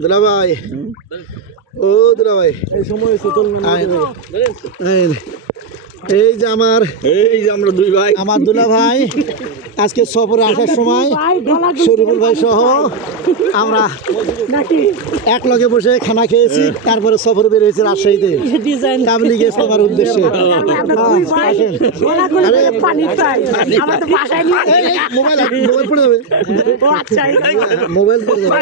দুলা ভাই, ও দুলা ভাই, এই সময় এই যে আমরা দুই ভাই, আমার দুলা ভাই আজকে সফরে আসার সময় শরীফুল ভাই সহ আমরা এক লগে বসে খানা খেয়েছি, তারপরে সফরে বের হয়েছে রাজশাহীতে তাবলীগ ইসলামের উদ্দেশ্যে। মোবাইল পড়ে যাবে, মোবাইল পড়ে যাবে।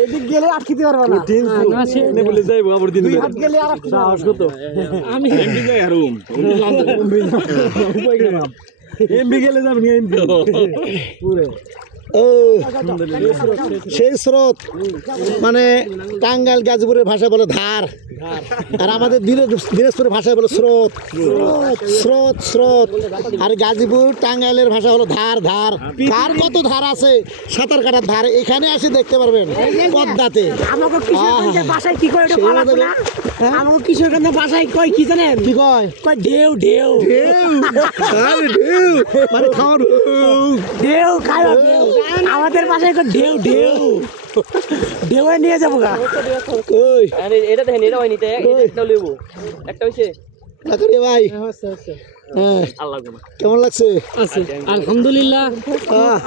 এদিক গেলে আটকিতে পারবো না, বলে যাইবো আবার দিন গেলে আর সাহস কত আমি এমবি যাই আর এমবি গেলে যাবেন এমবি পুরো। ও সেই স্রোত মানে টাঙ্গাইল গাজীপুরের ভাষায় বলে ধার, আর আমাদের দিনাজপুরের ভাষায় বলে স্রোত। স্রোত স্রোত আর গাজীপুর টাঙ্গাইলের ভাষা হলো ধার। ধার কার কত ধার আছে, সাঁতার কাটার ধার এখানে আসে দেখতে পারবেন পদ্মাতে। কিশোরগঞ্জের ভাষায় কয় কি জানেন? কি কয়? কয় ঢেউ ঢেউ ঢেউ মানে খাওয়ার ঢেউ খাওয়া ঢেউ। আমাদের ভাষায় ঢেউ ঢেউ ঢেউ নিয়ে যাবো গা। ওই এটা দেখেন, এটা হয়নি, একটা লেবু একটা হইছে ভাই। কেমন লাগছে? আলহামদুলিল্লাহ,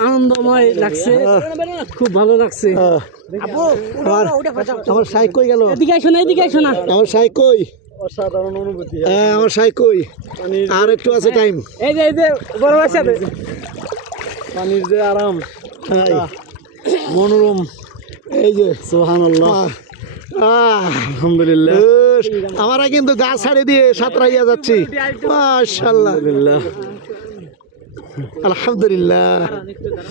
আনন্দময় লাগছে, খুব ভালো লাগছে। আমার সাইক কই গেল? এদিকে আসো না, এদিকে আসো না। আমার সাইক কই? অসাধারণ অনুভূতি। আমার সাইক কই? আর একটু আছে টাইম। এই যে বড় ভাইয়ের সাথে পানির যে আরাম, মনোরম, এই যে সুবহানাল্লাহ, আলহামদুলিল্লাহ। আমরা কিন্তু গাছ ছাড়ে দিয়ে সাঁতরাইয়া যাচ্ছি, মাশাআল্লাহ, আলহামদুলিল্লাহ।